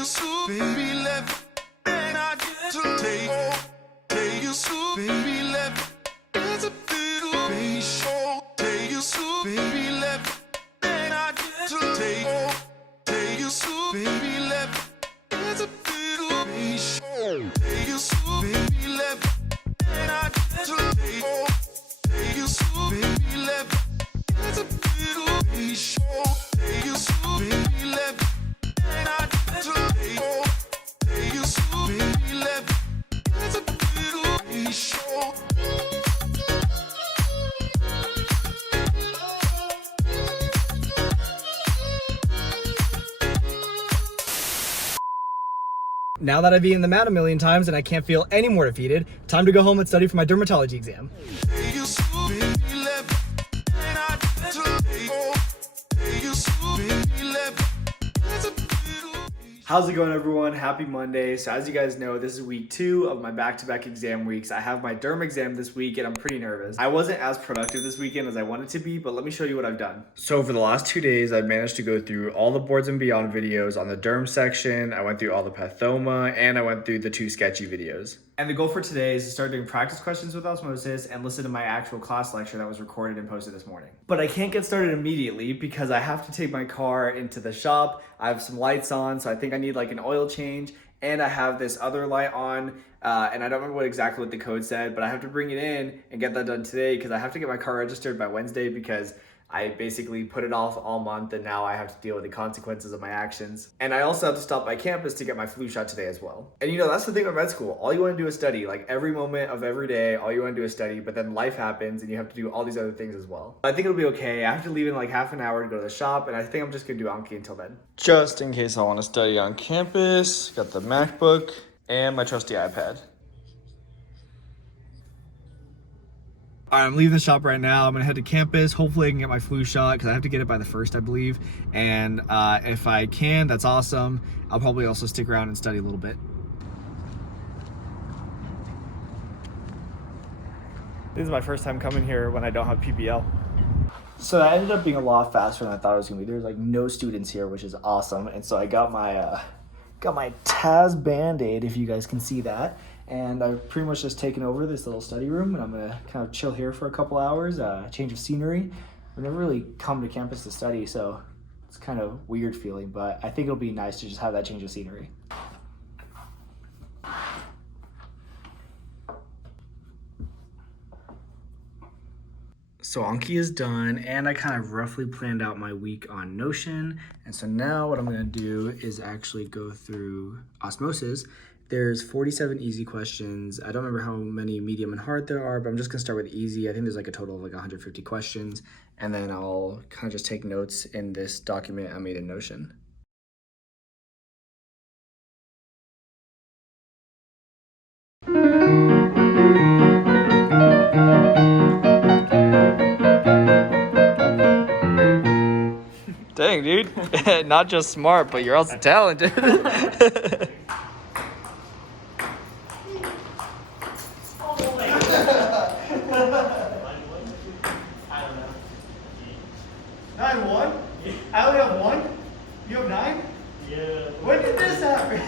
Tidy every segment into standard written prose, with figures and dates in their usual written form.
you so, baby, let me, and I get to take you so, baby, let me, it's a little baby show. Take you so, baby, let me, and I get to take you so, baby, let me, it's a little baby show. Take you so, baby, let me, and I get to take you so, baby, let me, it's a little baby show. Take you so, baby, let me, and I get to take you so, baby, let me, it's a little baby show. Now that I've eaten the mat a million times and I can't feel any more defeated, time to go home and study for my dermatology exam. How's it going, everyone? Happy Monday. So as you guys know, this is week 2 of my back-to-back exam weeks. I have my derm exam this week and I'm pretty nervous. I wasn't as productive this weekend as I wanted to be, but let me show you what I've done. So for the last 2 days, I managed to go through all the Boards and Beyond videos on the derm section. I went through all the pathoma and I went through the 2 sketchy videos. And the goal for today is to start doing practice questions with osmosis and listen to my actual class lecture that was recorded and posted this morning. But I can't get started immediately because I have to take my car into the shop. I have some lights on, so I think I need like an oil change, and I have this other light on, and I don't remember exactly what the code said, but I have to bring it in and get that done today because I have to get my car registered by Wednesday because I basically put it off all month and now I have to deal with the consequences of my actions. And I also have to stop by campus to get my flu shot today as well. And you know, that's the thing with med school. All you want to do is study. Like every moment of every day, all you want to do is study, but then life happens and you have to do all these other things as well. I think it'll be okay. I have to leave in like half an hour to go to the shop, and I think I'm just gonna do Anki until then. Just in case I want to study on campus, got the MacBook and my trusty iPad. All right, I'm leaving the shop right now. I'm gonna head to campus. Hopefully I can get my flu shot because I have to get it by the 1st, I believe. And if I can, that's awesome. I'll probably also stick around and study a little bit. This is my first time coming here when I don't have PBL. So that ended up being a lot faster than I thought it was gonna be. There's like no students here, which is awesome. And so I got my Taz Band-Aid, if you guys can see that. And I've pretty much just taken over this little study room, and I'm gonna kind of chill here for a couple hours, change of scenery. I've never really come to campus to study, so it's kind of weird feeling, but I think it'll be nice to just have that change of scenery. So Anki is done, and I kind of roughly planned out my week on Notion. And so now what I'm gonna do is actually go through osmosis. There's 47 easy questions. I don't remember how many medium and hard there are, but I'm just gonna start with easy. I think there's like a total of like 150 questions, and then I'll kind of just take notes in this document I made in Notion. Dang, dude. Not just smart, but you're also talented. I only have 1? You have 9? Yeah. When did this happen?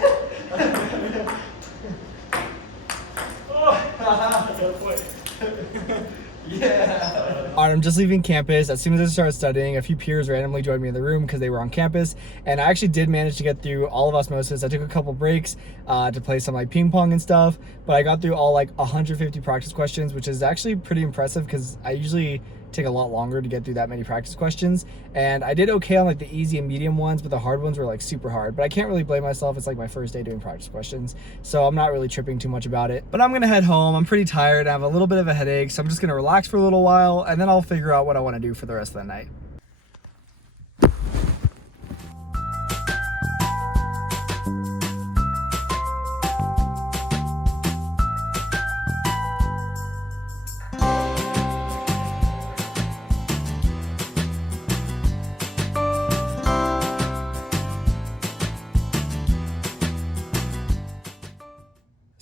Yeah. All right, I'm just leaving campus. As soon as I started studying, a few peers randomly joined me in the room because they were on campus, and I actually did manage to get through all of osmosis. I took a couple breaks to play some like ping pong and stuff, but I got through all like 150 practice questions, which is actually pretty impressive because I usually take a lot longer to get through that many practice questions. And I did okay on like the easy and medium ones, but the hard ones were like super hard. But I can't really blame myself. It's like my first day doing practice questions, so I'm not really tripping too much about it. But I'm gonna head home. I'm pretty tired. I have a little bit of a headache, so I'm just gonna relax for a little while, and then I'll figure out what I want to do for the rest of the night.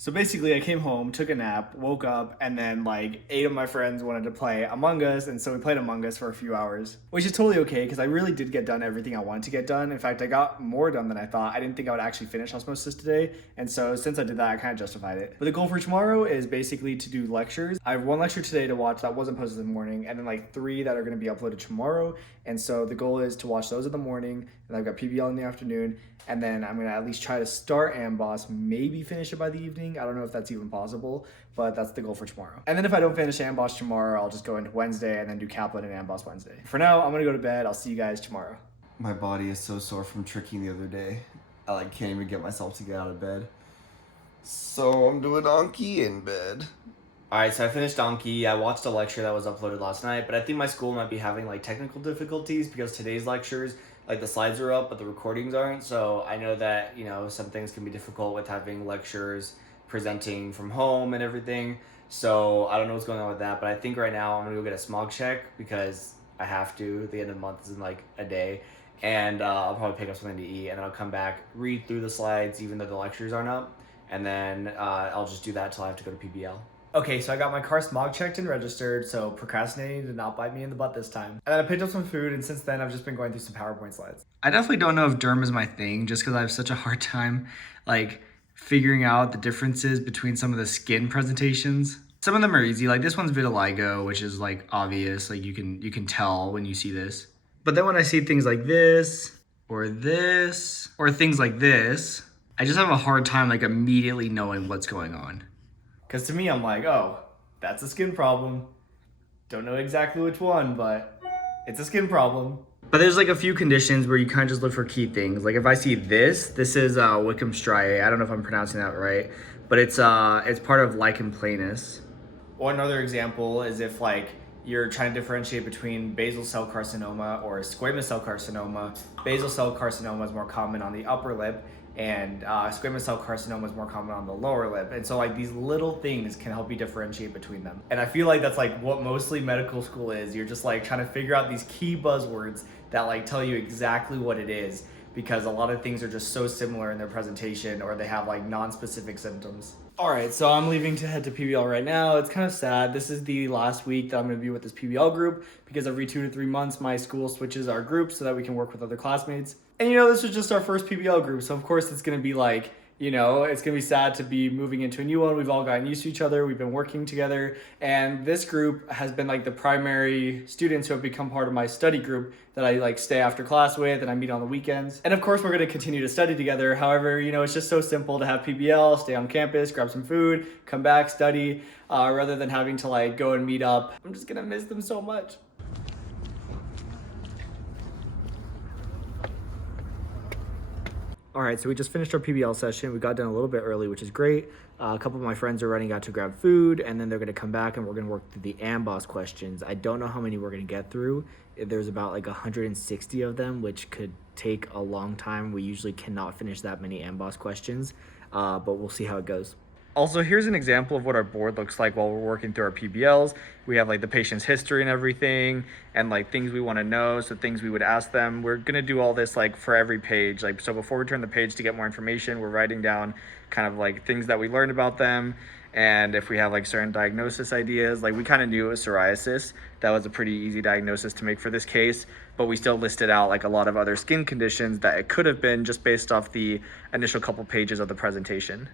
So basically, I came home, took a nap, woke up, and then like 8 of my friends wanted to play Among Us, and so we played Among Us for a few hours, which is totally okay because I really did get done everything I wanted to get done. In fact, I got more done than I thought. I didn't think I would actually finish osmosis today, and so since I did that, I kind of justified it. But the goal for tomorrow is basically to do lectures. I have 1 lecture today to watch that wasn't posted in the morning, and then like 3 that are going to be uploaded tomorrow. And so the goal is to watch those in the morning, and I've got PBL in the afternoon, and then I'm gonna at least try to start Amboss, maybe finish it by the evening. I don't know if that's even possible, but that's the goal for tomorrow. And then if I don't finish Amboss tomorrow, I'll just go into Wednesday and then do Kaplan and Amboss Wednesday. For now, I'm gonna go to bed. I'll see you guys tomorrow. My body is so sore from tricking the other day. I like can't even get myself to get out of bed. So I'm doing Anki in bed. Alright, so I finished Donkey. I watched a lecture that was uploaded last night, but I think my school might be having like technical difficulties because today's lectures, like the slides are up, but the recordings aren't. So I know that, you know, some things can be difficult with having lectures presenting from home and everything. So I don't know what's going on with that, but I think right now I'm gonna go get a smog check because I have to. The end of the month is in like a day. And I'll probably pick up something to eat, and then I'll come back, read through the slides even though the lectures aren't up, and then I'll just do that till I have to go to PBL. Okay, so I got my car smog checked and registered, so procrastinating did not bite me in the butt this time. And then I picked up some food, and since then I've just been going through some PowerPoint slides. I definitely don't know if derm is my thing, just because I have such a hard time, like, figuring out the differences between some of the skin presentations. Some of them are easy, like this one's vitiligo, which is like obvious, like you can tell when you see this. But then when I see things like this, or things like this, I just have a hard time like immediately knowing what's going on. Because to me, I'm like, oh, that's a skin problem. Don't know exactly which one, but it's a skin problem. But there's like a few conditions where you kind of just look for key things. Like if I see this is Wickham striae. I don't know if I'm pronouncing that right, but it's part of lichen planus. Or another example is if like you're trying to differentiate between basal cell carcinoma or squamous cell carcinoma. Basal cell carcinoma is more common on the upper lip, and squamous cell carcinoma is more common on the lower lip. And so like these little things can help you differentiate between them. And I feel like that's like what mostly medical school is. You're just like trying to figure out these key buzzwords that like tell you exactly what it is, because a lot of things are just so similar in their presentation, or they have like non-specific symptoms. All right, so I'm leaving to head to PBL right now. It's kind of sad. This is the last week that I'm going to be with this PBL group, because every 2 to 3 months my school switches our groups so that we can work with other classmates. And you know, this was just our first PBL group, so of course it's going to be like, you know, it's going to be sad to be moving into a new one. We've all gotten used to each other. We've been working together. And this group has been like the primary students who have become part of my study group that I like stay after class with and I meet on the weekends. And of course, we're going to continue to study together. However, you know, it's just so simple to have PBL, stay on campus, grab some food, come back, study, rather than having to like go and meet up. I'm just going to miss them so much. All right, so we just finished our PBL session. We got done a little bit early, which is great. A couple of my friends are running out to grab food, and then they're gonna come back and we're gonna work through the Amboss questions. I don't know how many we're gonna get through. There's about like 160 of them, which could take a long time. We usually cannot finish that many Amboss questions, but we'll see how it goes. Also, here's an example of what our board looks like while we're working through our PBLs. We have like the patient's history and everything, and like things we want to know, so things we would ask them. We're gonna do all this like for every page. Like, so before we turn the page to get more information, we're writing down kind of like things that we learned about them, and if we have like certain diagnosis ideas. Like we kind of knew it was psoriasis. That was a pretty easy diagnosis to make for this case, but we still listed out like a lot of other skin conditions that it could have been just based off the initial couple pages of the presentation.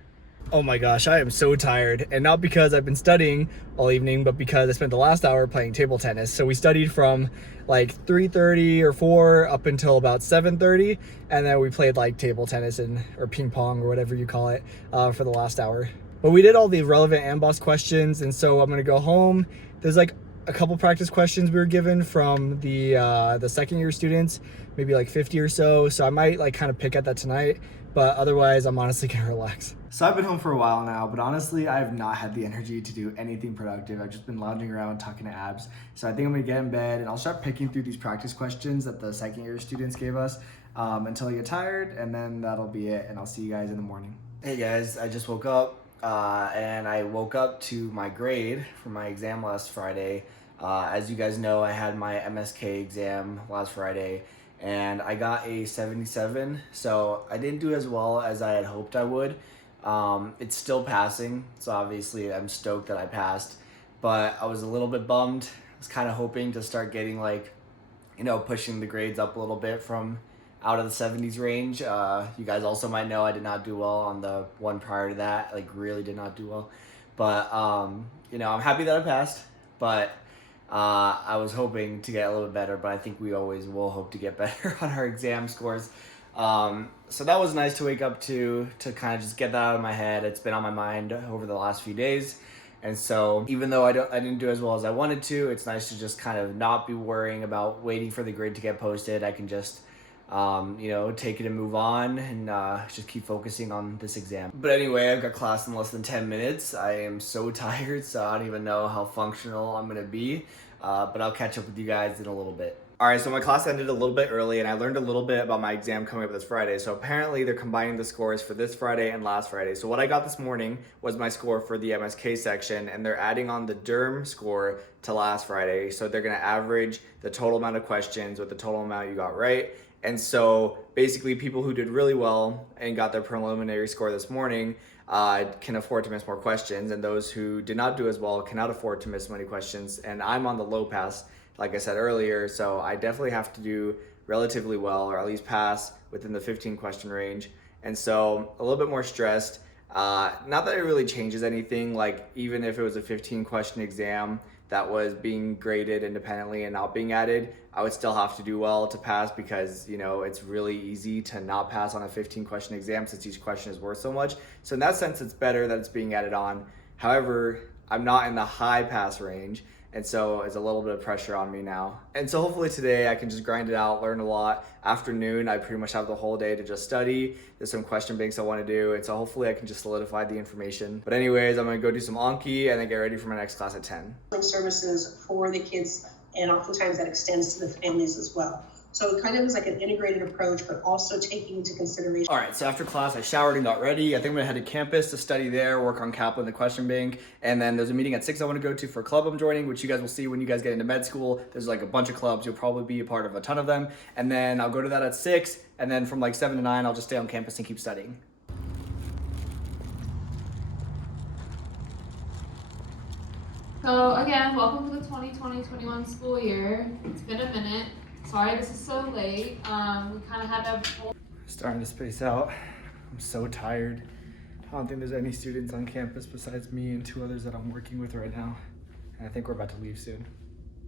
Oh my gosh, I am so tired. And not because I've been studying all evening, but because I spent the last hour playing table tennis. So we studied from like 3:30 or 4 up until about 7:30. And then we played like table tennis or ping pong or whatever you call it for the last hour. But we did all the relevant Amboss questions. And so I'm gonna go home. There's like a couple practice questions we were given from the second year students, maybe like 50 or so. So I might like kind of pick at that tonight, but otherwise I'm honestly gonna relax. So I've been home for a while now, but honestly, I have not had the energy to do anything productive. I've just been lounging around talking to abs. So I think I'm gonna get in bed and I'll start picking through these practice questions that the second year students gave us until I get tired, and then that'll be it, and I'll see you guys in the morning. Hey guys, I just woke up and I woke up to my grade for my exam last Friday. As you guys know, I had my MSK exam last Friday and I got a 77, so I didn't do as well as I had hoped I would. It's still passing, so obviously I'm stoked that I passed, but I was a little bit bummed. I was kind of hoping to start getting like, pushing the grades up a little bit from out of the 70s range. You guys also might know I did not do well on the one prior to that, like really did not do well. But, I'm happy that I passed, but I was hoping to get a little bit better, but I think we always will hope to get better on our exam scores. So that was nice to wake up to kind of just get that out of my head. It's been on my mind over the last few days. And so even though I didn't do as well as I wanted to, it's nice to just kind of not be worrying about waiting for the grade to get posted. I can just, take it and move on and just keep focusing on this exam. But anyway, I've got class in less than 10 minutes. I am so tired, so I don't even know how functional I'm going to be. But I'll catch up with you guys in a little bit. All right, so my class ended a little bit early and I learned a little bit about my exam coming up this Friday. So apparently they're combining the scores for this Friday and last Friday. So what I got this morning was my score for the MSK section, and they're adding on the derm score to last Friday. So they're gonna average the total amount of questions with the total amount you got right. And so basically people who did really well and got their preliminary score this morning can afford to miss more questions, and those who did not do as well cannot afford to miss many questions. And I'm on the low pass, like I said earlier, so I definitely have to do relatively well, or at least pass within the 15 question range. And so a little bit more stressed. Not that it really changes anything, like even if it was a 15 question exam that was being graded independently and not being added, I would still have to do well to pass, because it's really easy to not pass on a 15 question exam since each question is worth so much. So in that sense, it's better that it's being added on. However, I'm not in the high pass range, and so it's a little bit of pressure on me now. And so hopefully today I can just grind it out, learn a lot. Afternoon, I pretty much have the whole day to just study. There's some question banks I want to do, and so hopefully I can just solidify the information. But anyways, I'm gonna go do some Anki and then get ready for my next class at 10. Services for the kids, and oftentimes that extends to the families as well. So it kind of is like an integrated approach, but also taking into consideration. All right, so after class, I showered and got ready. I think I'm gonna head to campus to study there, work on Kaplan, the question bank. And then there's a meeting at 6 I wanna go to for a club I'm joining, which you guys will see when you guys get into med school. There's like a bunch of clubs. You'll probably be a part of a ton of them. And then I'll go to that at 6. And then from like 7 to 9, I'll just stay on campus and keep studying. So again, welcome to the 2020-21 school year. It's been a minute. Sorry this is so late. We kind of had to... Starting to space out. I'm so tired. I don't think there's any students on campus besides me and 2 others that I'm working with right now. And I think we're about to leave soon.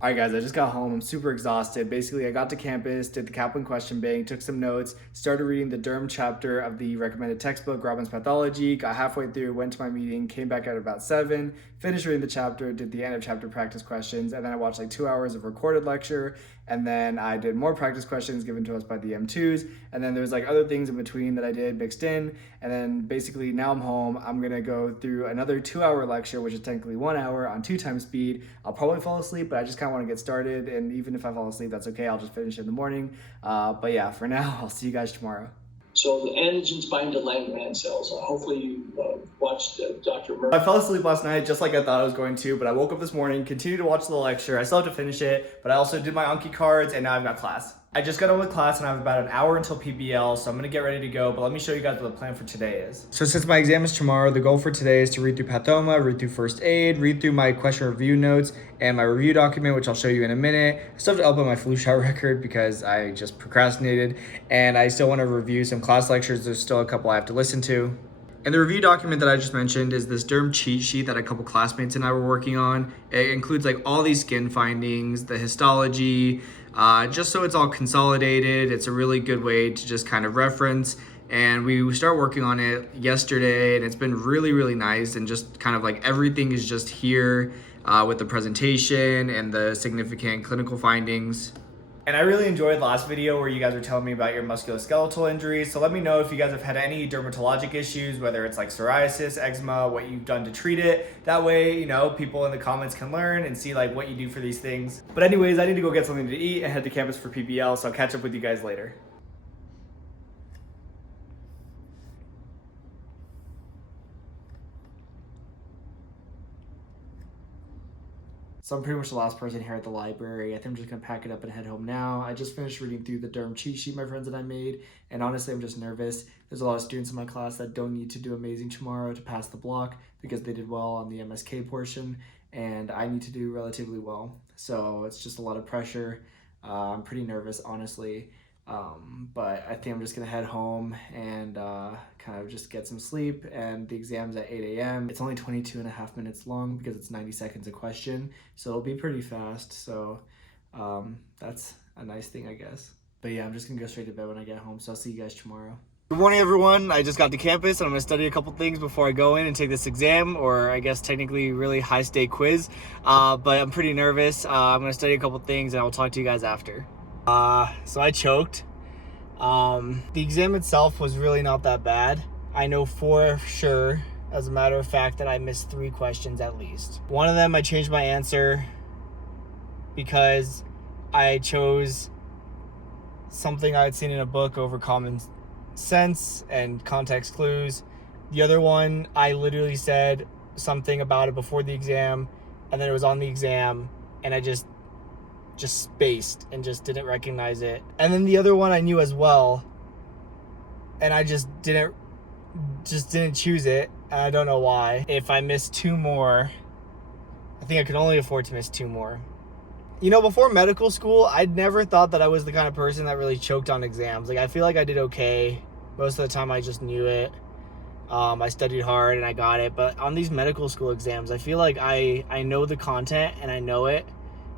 All right, guys, I just got home. I'm super exhausted. Basically, I got to campus, did the Kaplan question bank, took some notes, started reading the derm chapter of the recommended textbook, Robbins Pathology, got halfway through, went to my meeting, came back at about 7, finished reading the chapter, did the end of chapter practice questions, and then I watched like 2 hours of recorded lecture, and then I did more practice questions given to us by the M2s, and then there's like other things in between that I did mixed in, and then basically now I'm home. I'm gonna go through another 2-hour lecture, which is technically 1 hour on 2 times speed. I'll probably fall asleep, but I just kind of want to get started, and even if I fall asleep, that's okay. I'll just finish in the morning. But yeah, for now, I'll see you guys tomorrow. So the antigens bind to Langerhans cells. Hopefully you watched Dr. Murphy. I fell asleep last night just like I thought I was going to, but I woke up this morning, continued to watch the lecture. I still have to finish it, but I also did my Anki cards, and now I've got class. I just got done with class and I have about an hour until PBL, so I'm gonna get ready to go, but let me show you guys what the plan for today is. So since my exam is tomorrow, the goal for today is to read through Pathoma, read through first aid, read through my question review notes, and my review document, which I'll show you in a minute. I still have to upload my flu shot record because I just procrastinated, and I still wanna review some class lectures. There's still a couple I have to listen to. And the review document that I just mentioned is this derm cheat sheet that a couple classmates and I were working on. It includes like all these skin findings, the histology, just so it's all consolidated. It's a really good way to just kind of reference. And we start working on it yesterday, and it's been really, really nice. And just kind of like everything is just here with the presentation and the significant clinical findings. And I really enjoyed the last video where you guys were telling me about your musculoskeletal injuries. So let me know if you guys have had any dermatologic issues, whether it's like psoriasis, eczema, what you've done to treat it. That way, you know, people in the comments can learn and see like what you do for these things. But anyways, I need to go get something to eat and head to campus for PBL, so I'll catch up with you guys later. So I'm pretty much the last person here at the library. I think I'm just gonna pack it up and head home now. I just finished reading through the derm cheat sheet my friends and I made, and honestly, I'm just nervous. There's a lot of students in my class that don't need to do amazing tomorrow to pass the block because they did well on the MSK portion, and I need to do relatively well. So it's just a lot of pressure. I'm pretty nervous, honestly. But I think I'm just gonna head home and kind of just get some sleep, and the exam's at 8 a.m. It's only 22.5 minutes long because it's 90 seconds a question, so it'll be pretty fast. So that's a nice thing, I guess. But yeah, I'm just gonna go straight to bed when I get home, so I'll see you guys tomorrow. Good morning, everyone. I just got to campus and I'm gonna study a couple things before I go in and take this exam, or I guess technically really high stake quiz. But I'm pretty nervous. I'm gonna study a couple things and I'll talk to you guys after. So I choked. The exam itself was really not that bad. I know for sure, as a matter of fact, that I missed 3 questions at least. One of them I changed my answer because I chose something I had seen in a book over common sense and context clues. The other one, I literally said something about it before the exam, and then it was on the exam, and I just spaced and just didn't recognize it. And then the other one I knew as well, and I just didn't choose it, and I don't know why. If I missed 2 more, I think I could only afford to miss 2 more. You know, before medical school, I'd never thought that I was the kind of person that really choked on exams. Like, I feel like I did okay. Most of the time I just knew it. I studied hard and I got it. But on these medical school exams, I feel like I know the content and I know it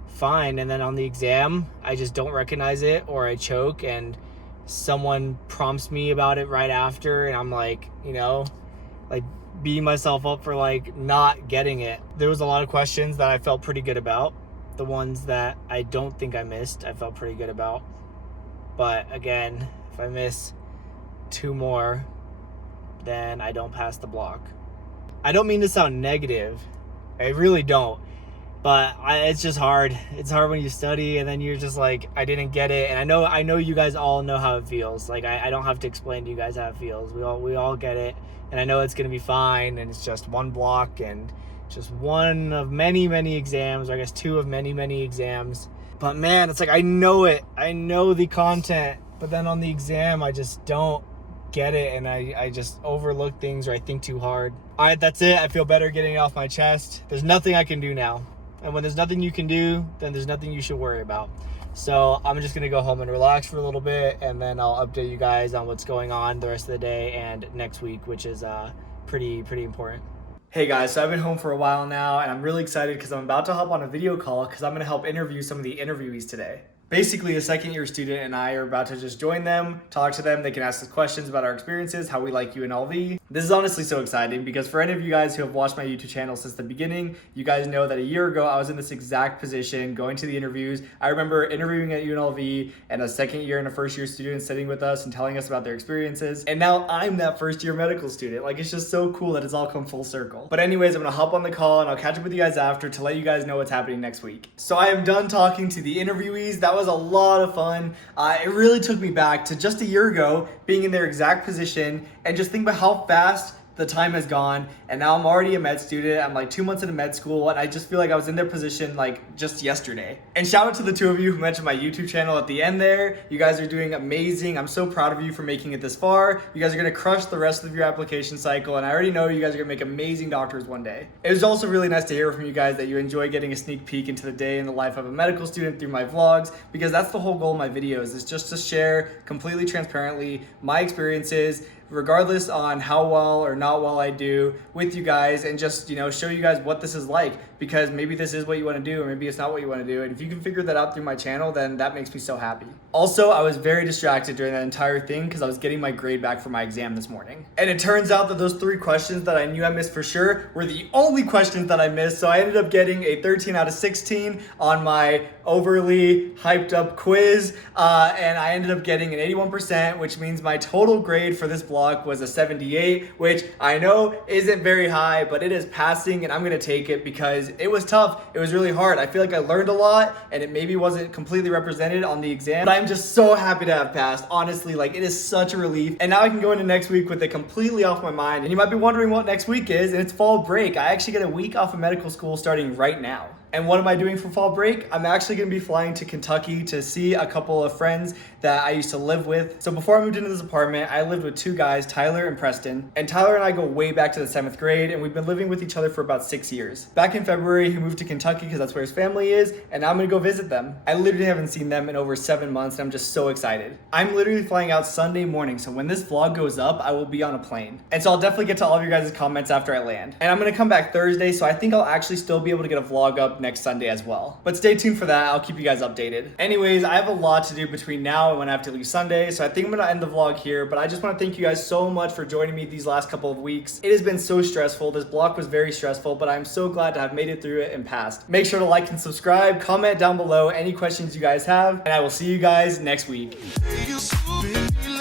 fine, and then on the exam I just don't recognize it, or I choke and someone prompts me about it right after, and I'm like, you know, like beating myself up for like not getting it. There was a lot of questions that I felt pretty good about. The ones that I don't think I missed, I felt pretty good about. But again, if I miss 2 more, then I don't pass the block. I don't mean to sound negative, I really don't. But it's just hard. It's hard when you study and then you're just like, I didn't get it. And I know you guys all know how it feels. Like, I don't have to explain to you guys how it feels. We all get it. And I know it's going to be fine. And it's just 1 block and just 1 of many, many exams. Or I guess 2 of many, many exams. But man, it's like, I know it. I know the content. But then on the exam, I just don't get it. And I just overlook things, or I think too hard. All right, that's it. I feel better getting it off my chest. There's nothing I can do now. And when there's nothing you can do, then there's nothing you should worry about. So I'm just gonna go home and relax for a little bit, and then I'll update you guys on what's going on the rest of the day and next week, which is pretty important. Hey guys, so I've been home for a while now, and I'm really excited because I'm about to hop on a video call because I'm gonna help interview some of the interviewees today. Basically, a second-year student and I are about to just join them, talk to them. They can ask us questions about our experiences, how we like UNLV. This is honestly so exciting because for any of you guys who have watched my YouTube channel since the beginning, you guys know that a year ago I was in this exact position going to the interviews. I remember interviewing at UNLV and a second-year and a first-year student sitting with us and telling us about their experiences. And now I'm that first-year medical student. Like, it's just so cool that it's all come full circle. But anyways, I'm gonna hop on the call and I'll catch up with you guys after to let you guys know what's happening next week. So I am done talking to the interviewees. That was a lot of fun. It really took me back to just a year ago being in their exact position, and just think about how fast the time has gone, and now I'm already a med student. I'm like 2 months into med school, and I just feel like I was in their position like just yesterday. And shout out to the 2 of you who mentioned my YouTube channel at the end there. You guys are doing amazing. I'm so proud of you for making it this far. You guys are gonna crush the rest of your application cycle, and I already know you guys are gonna make amazing doctors one day. It was also really nice to hear from you guys that you enjoy getting a sneak peek into the day in the life of a medical student through my vlogs, because that's the whole goal of my videos, is just to share completely transparently my experiences, regardless on how well or not well I do with you guys, and just, you know, show you guys what this is like, because maybe this is what you want to do, or maybe it's not what you want to do. And if you can figure that out through my channel, then that makes me so happy. Also, I was very distracted during that entire thing because I was getting my grade back for my exam this morning. And it turns out that those 3 questions that I knew I missed for sure were the only questions that I missed. So I ended up getting a 13 out of 16 on my overly hyped up quiz. And I ended up getting an 81%, which means my total grade for this block was a 78, which I know isn't very high, but it is passing, and I'm gonna take it because it was tough. It was really hard. I feel like I learned a lot, and it maybe wasn't completely represented on the exam, but I'm just so happy to have passed. Honestly, like, it is such a relief. And now I can go into next week with it completely off my mind. And you might be wondering what next week is, and it's fall break. I actually get a week off of medical school starting right now. And what am I doing for fall break? I'm actually gonna be flying to Kentucky to see a couple of friends that I used to live with. So before I moved into this apartment, I lived with two guys, Tyler and Preston. And Tyler and I go way back to the 7th grade, and we've been living with each other for about 6 years. Back in February, he moved to Kentucky because that's where his family is, and I'm gonna go visit them. I literally haven't seen them in over 7 months, and I'm just so excited. I'm literally flying out Sunday morning, so when this vlog goes up, I will be on a plane. And so I'll definitely get to all of your guys' comments after I land. And I'm gonna come back Thursday, so I think I'll actually still be able to get a vlog up next Sunday as well. But stay tuned for that, I'll keep you guys updated. Anyways, I have a lot to do between now and when I have to leave Sunday, so I think I'm gonna end the vlog here, but I just wanna thank you guys so much for joining me these last couple of weeks. It has been so stressful. This block was very stressful, but I'm so glad to have made it through it and passed. Make sure to like and subscribe, comment down below any questions you guys have, and I will see you guys next week. Hey, you so baby,